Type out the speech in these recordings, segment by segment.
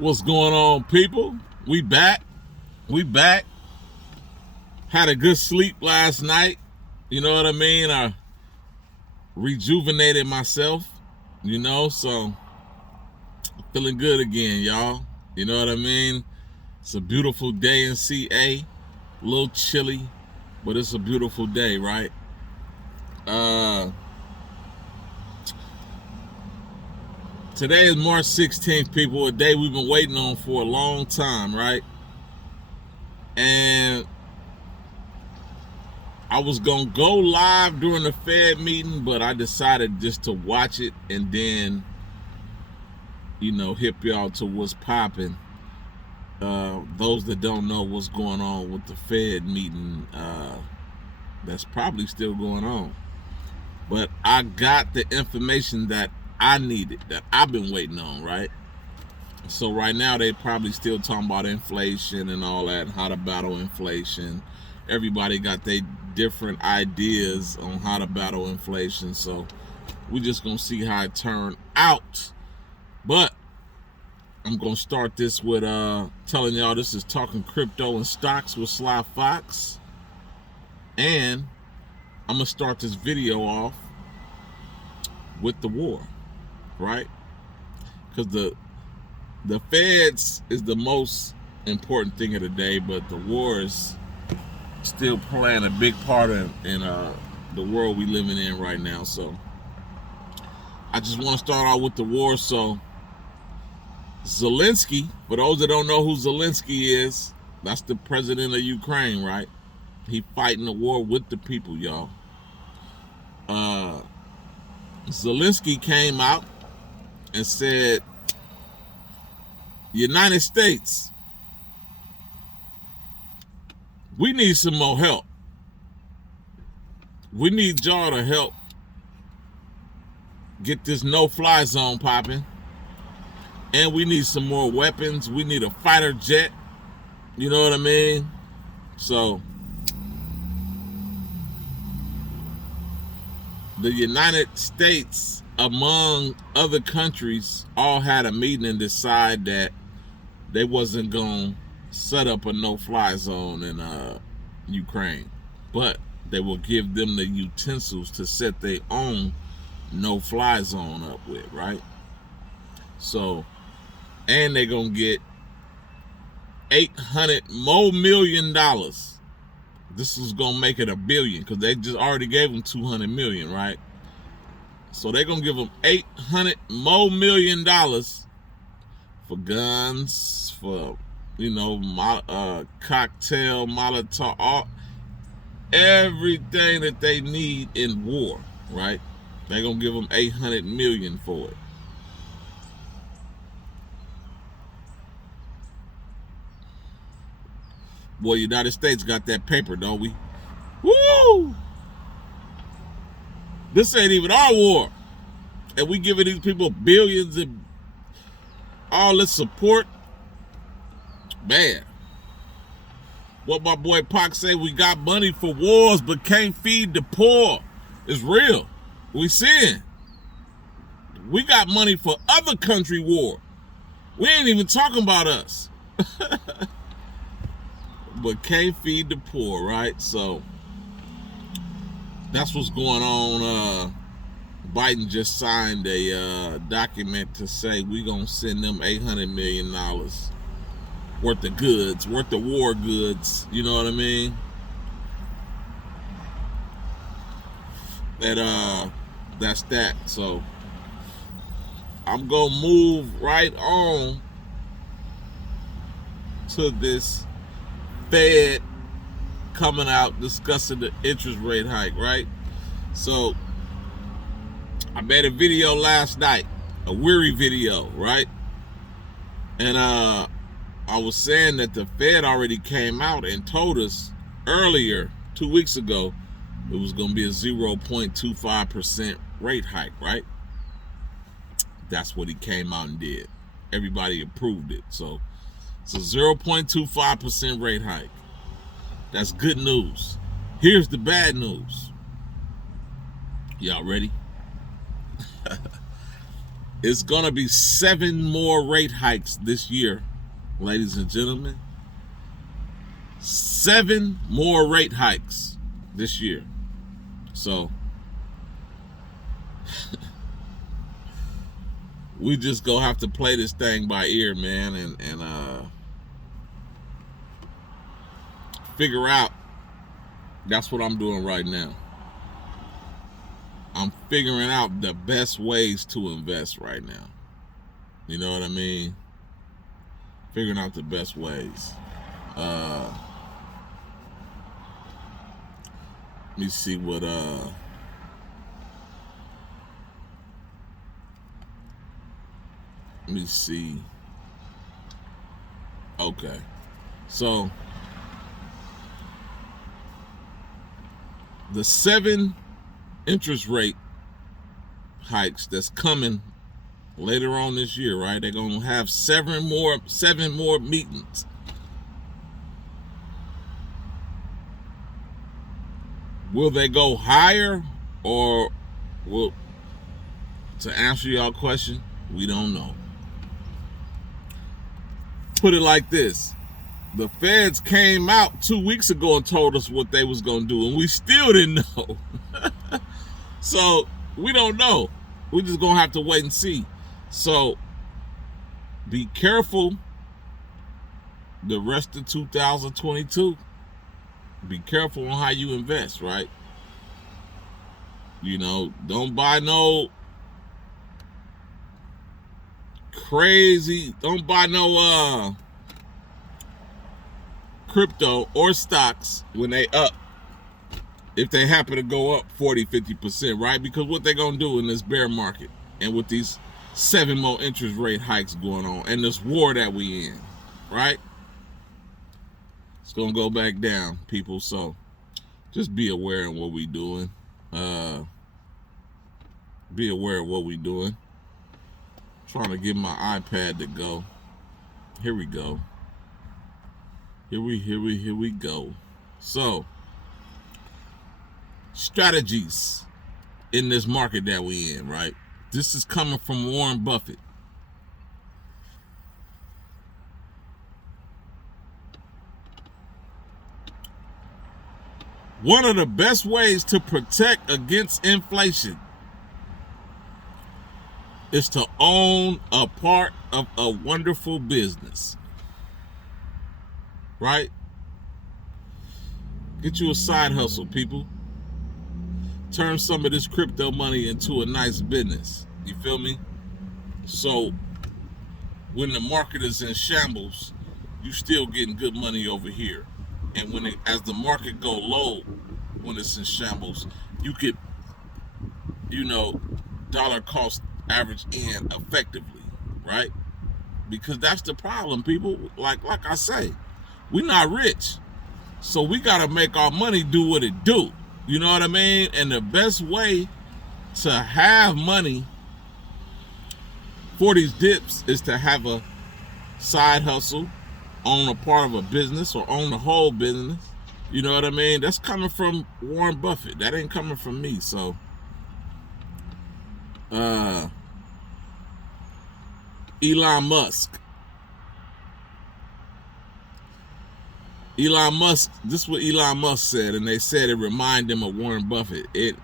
What's going on, people? We back. Had a good sleep last night. You know what I mean? I rejuvenated myself, so feeling good again, y'all. You know what I mean? It's a beautiful day in CA. A little chilly, but it's a beautiful day, right? Today is March 16th, people, a day we've been waiting on for a long time, right? And I was going to go live during the Fed meeting, but I decided just to watch it and then, hip y'all to what's popping. Those that don't know what's going on with the Fed meeting, that's probably still going on. But I got the information that I needed, that I've been waiting on, right? So right now they probably still talking about inflation and all that, how to battle inflation. Everybody got their different ideas on how to battle inflation. So we just gonna see how it turn out. But I'm gonna start this with telling y'all this is Talking Crypto and Stocks with Sly Fox. And I'm gonna start this video off with the war, right? Because the Feds is the most important thing of the day, but the war is still playing a big part in the world we living in right now. So I just want to start out with the war. So Zelensky, for those that don't know who Zelensky is, that's the president of Ukraine, right? He fighting the war with the people, y'all. Zelensky came out and said, United States, we need some more help. We need y'all to help get this no-fly zone popping. And we need some more weapons. We need a fighter jet. You know what I mean? So the United States, among other countries, all had a meeting and decided that they wasn't going to set up a no-fly zone in Ukraine. But they will give them the utensils to set their own no-fly zone up with, right? So, and they're going to get $800 more million. This is going to make it $1 billion because they just already gave them $200 million, right? So they're going to give them $800 more million for guns, for, cocktail, Molotov, all, everything that they need in war, right? They're going to give them $800 million for it. Boy, United States got that paper, don't we? Woo! This ain't even our war. And we giving these people billions and all this support. Man. What my boy Pac say, we got money for wars but can't feed the poor. It's real. We seeing. We got money for other country war. We ain't even talking about us. But can't feed the poor, right? So that's what's going on. Biden just signed a document to say we're going to send them $800 million worth of goods, worth of war goods. You know what I mean? That's that. So I'm going to move right on to this Fed coming out discussing the interest rate hike, right? So I made a video last night, a weary video, right? And I was saying that the Fed already came out and told us earlier, 2 weeks ago, it was going to be a 0.25% rate hike, right? That's what he came out and did. Everybody approved it. So it's a 0.25% rate hike. That's good news. Here's the bad news. Y'all ready? It's going to be 7 more rate hikes this year, ladies and gentlemen. 7 more rate hikes this year. So we just gonna have to play this thing by ear, man, and figure out. That's what I'm doing right now. I'm figuring out the best ways to invest right now. You know what I mean? Figuring out the best ways. Let me see what let me see. Okay. So the 7 interest rate hikes that's coming later on this year, right? They're gonna have 7 more meetings. Will they go higher, or will, to answer y'all question, we don't know. Put it like this. The feds came out 2 weeks ago and told us what they was gonna do, and we still didn't know. So we don't know. We're just gonna have to wait and see. So be careful the rest of 2022. Be careful on how you invest, right? You know, don't buy no crypto or stocks when they up, if they happen to go up 40-50%, right? Because what they're gonna do in this bear market, and with these 7 more interest rate hikes going on, and this war that we in, right? It's gonna go back down, people. So just be aware of what we doing. Be aware of what we doing. Trying to get my iPad to go. Here we go. Here we go. So, strategies in this market that we in, right? This is coming from Warren Buffett. One of the best ways to protect against inflation is to own a part of a wonderful business. Right? Get you a side hustle, people. Turn some of this crypto money into a nice business. You feel me? So when the market is in shambles, you still getting good money over here. And as the market go low, when it's in shambles, you get, dollar cost average in effectively, right? Because that's the problem, people. Like I say, we're not rich, so we gotta make our money do what it do. You know what I mean? And the best way to have money for these dips is to have a side hustle, own a part of a business, or own the whole business. You know what I mean? That's coming from Warren Buffett. That ain't coming from me. So Elon Musk, this is what Elon Musk said, and they said it reminded him of Warren Buffett. It's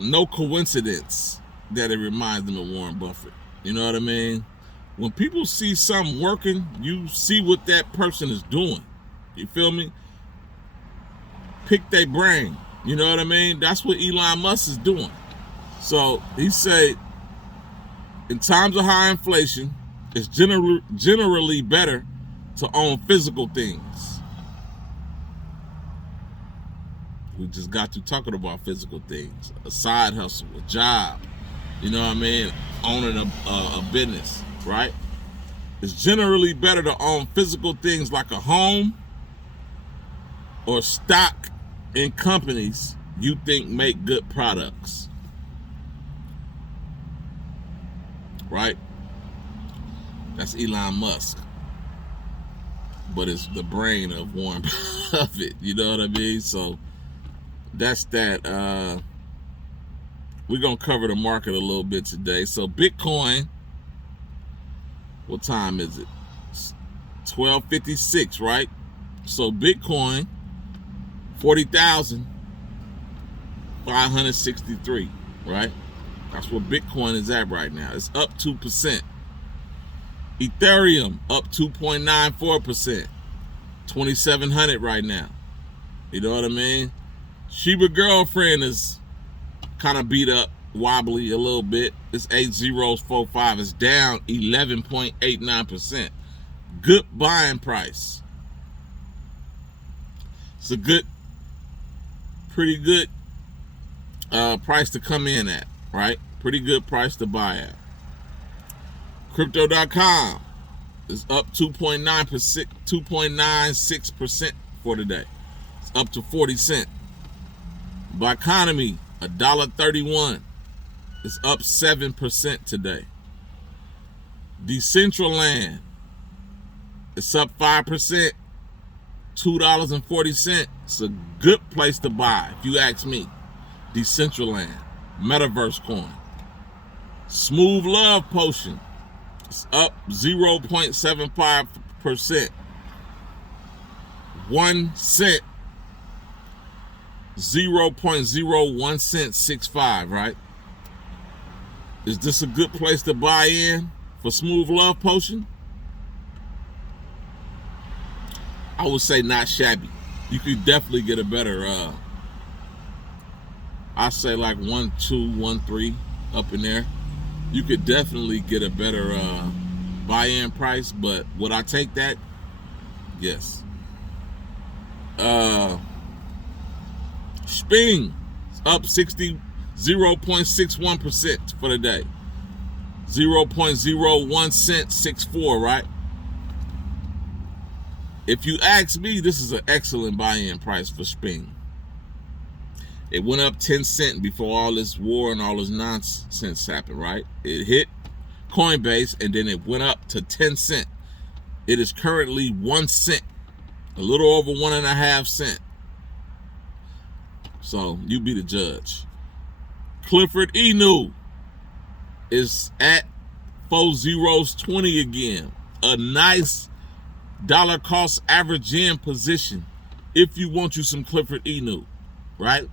no coincidence that it reminds them of Warren Buffett. You know what I mean? When people see something working, you see what that person is doing. You feel me? Pick their brain. You know what I mean? That's what Elon Musk is doing. So he said, in times of high inflation, it's generally better to own physical things. We just got to talking about physical things. A side hustle, a job. You know what I mean? Owning a business, right? It's generally better to own physical things like a home or stock in companies you think make good products. Right? That's Elon Musk. But it's the brain of Warren Buffett. You know what I mean? So that's that. we're going to cover the market a little bit today. So Bitcoin, what time is it? It's 12:56, right? So Bitcoin, 40,563, right? That's what Bitcoin is at right now. It's up 2%. Ethereum up 2.94%. 2,700 right now. You know what I mean? Shiba Girlfriend is kind of beat up, wobbly a little bit. It's 8045. It's down 11.89%. Good buying price. It's a pretty good price to come in at, right? Pretty good price to buy at. Crypto.com is up 2.9%, 2.96% for today. It's up to 40 cents. Biconomy, $1.31. It's up 7% today. Decentraland, it's up 5%, $2.40. It's a good place to buy, if you ask me. Decentraland, Metaverse coin. Smooth Love Potion, it's up 0.75%. 1 cent, 0.01 cent 65, right? Is this a good place to buy in for Smooth Love Potion? I would say not shabby. You could definitely get a better, I say like 1, 2, 1, 3 up in there. You could definitely get a better buy-in price, but would I take that? Yes. Sping up 0.61% for the day. 0.01 cent 64, right? If you ask me, this is an excellent buy-in price for Sping. It went up 10 cents before all this war and all this nonsense happened, right? It hit Coinbase and then it went up to 10 cents. It is currently 1 cent, a little over 1.5 cents. So you be the judge. Clifford Enu is at 4.20 again. A nice dollar cost average in position if you want you some Clifford Enu, right?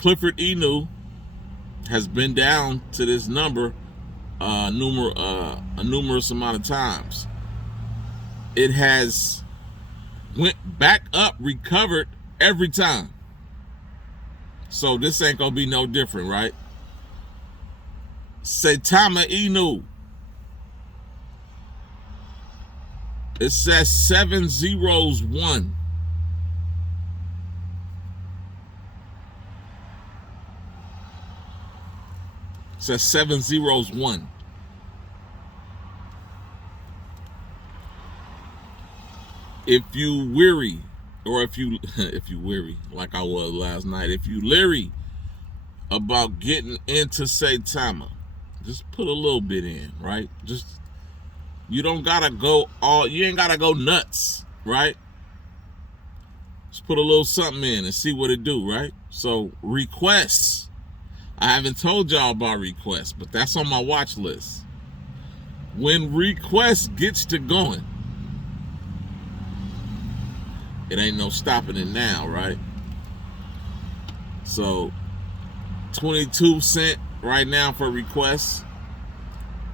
Clifford Enu has been down to this number a numerous amount of times. It has went back up, recovered every time. So this ain't gonna be no different, right? Saitama Inu. It says 701. It says 701. If you weary, or if you weary, like I was last night, if you leery about getting into Saitama, just put a little bit in, right? Just, you ain't gotta go nuts, right? Just put a little something in and see what it do, right? So requests, I haven't told y'all about requests, but that's on my watch list. When requests gets to going, it ain't no stopping it now, right? So 22 cents right now for requests.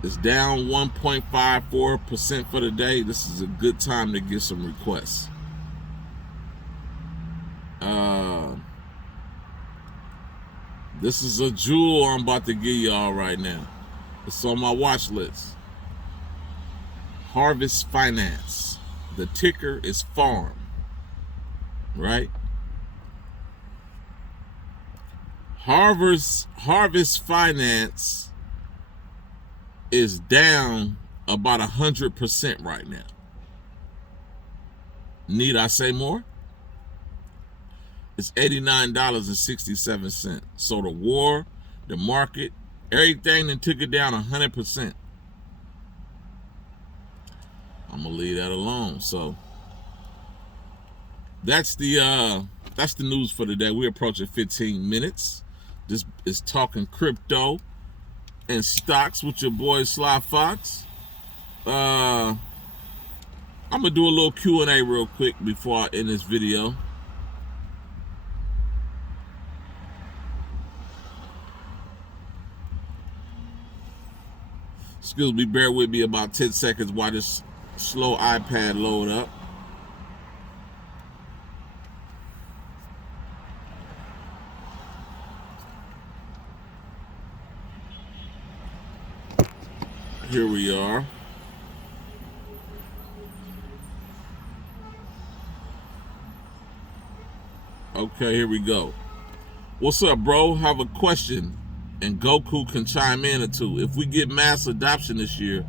It's down 1.54% for the day. This is a good time to get some requests. This is a jewel I'm about to give y'all right now. It's on my watch list. Harvest Finance. The ticker is FARM. Right? Harvest Finance is down about 100% right now. Need I say more? It's $89.67. So the war, the market, everything that took it down 100%. I'm gonna leave that alone. So that's the news for today. We're approaching 15 minutes. This is Talking Crypto and Stocks with your boy Sly Fox. I'm gonna do a little Q&A real quick before I end this video. Excuse me, bear with me about 10 seconds while this slow iPad load up. Here we are. Okay, here we go. What's up, bro? Have a question, and Goku can chime in or two. If we get mass adoption this year,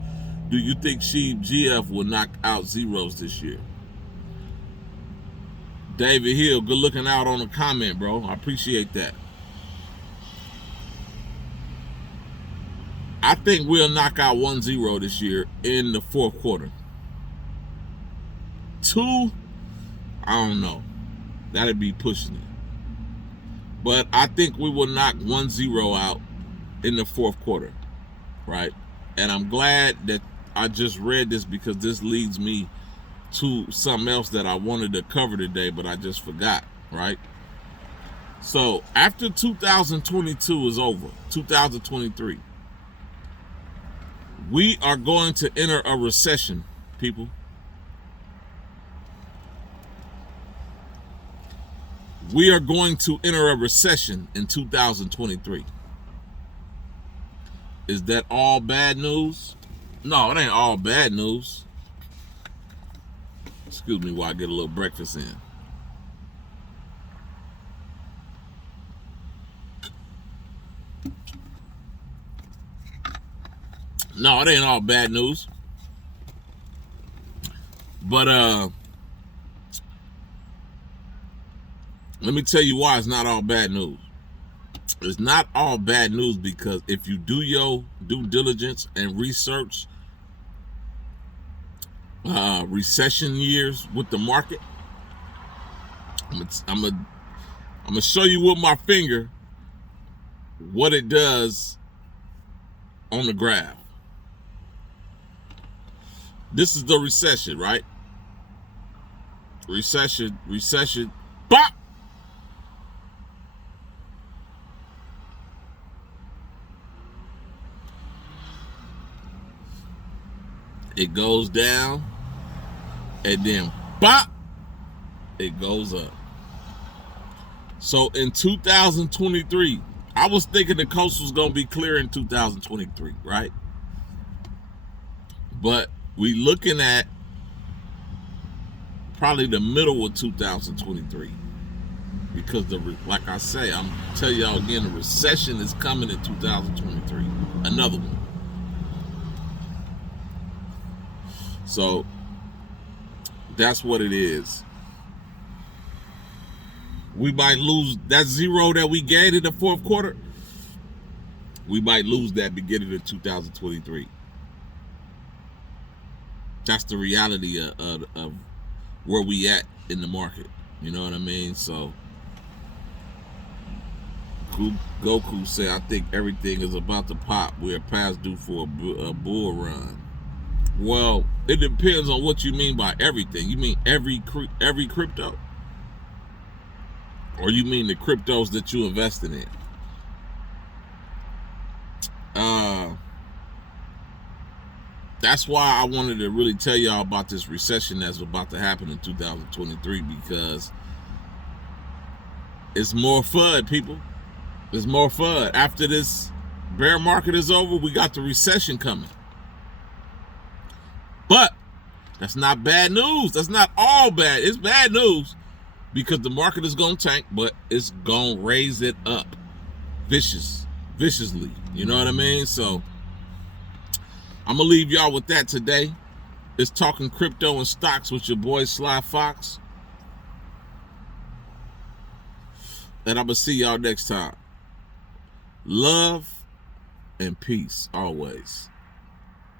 do you think Sheep GF will knock out zeros this year? David Hill, good looking out on the comment, bro. I appreciate that. I think we'll knock out 1-0 this year in the fourth quarter. 2, I don't know. That'd be pushing it. But I think we will knock 1-0 out in the fourth quarter, right? And I'm glad that I just read this because this leads me to something else that I wanted to cover today, but I just forgot, right? So after 2022 is over, 2023, we are going to enter a recession, people. We are going to enter a recession in 2023. Is that all bad news? No, it ain't all bad news. Excuse me while I get a little breakfast in. No, it ain't all bad news. But let me tell you why it's not all bad news. It's not all bad news because if you do your due diligence and research recession years with the market, I'm gonna show you with my finger what it does on the graph. This is the recession, right? Recession, bop! It goes down, and then bop! It goes up. So in 2023, I was thinking the coast was gonna be clear in 2023, right? But we looking at probably the middle of 2023 because like I say, I'm telling y'all again, the recession is coming in 2023, another one. So that's what it is. We might lose that 0 that we gained in the fourth quarter. We might lose that beginning of 2023. That's the reality of where we at in the market. You know what I mean? So Goku said, I think everything is about to pop. We're past due for a bull run. Well, it depends on what you mean by everything. You mean every crypto? Or you mean the cryptos that you invested in? That's why I wanted to really tell y'all about this recession that's about to happen in 2023, because it's more FUD, people. It's more FUD. After this bear market is over, we got the recession coming. But that's not bad news. That's not all bad. It's bad news because the market is going to tank, but it's going to raise it up viciously. You know what I mean? So I'm going to leave y'all with that today. It's Talking Crypto and Stocks with your boy Sly Fox. And I'm going to see y'all next time. Love and peace always.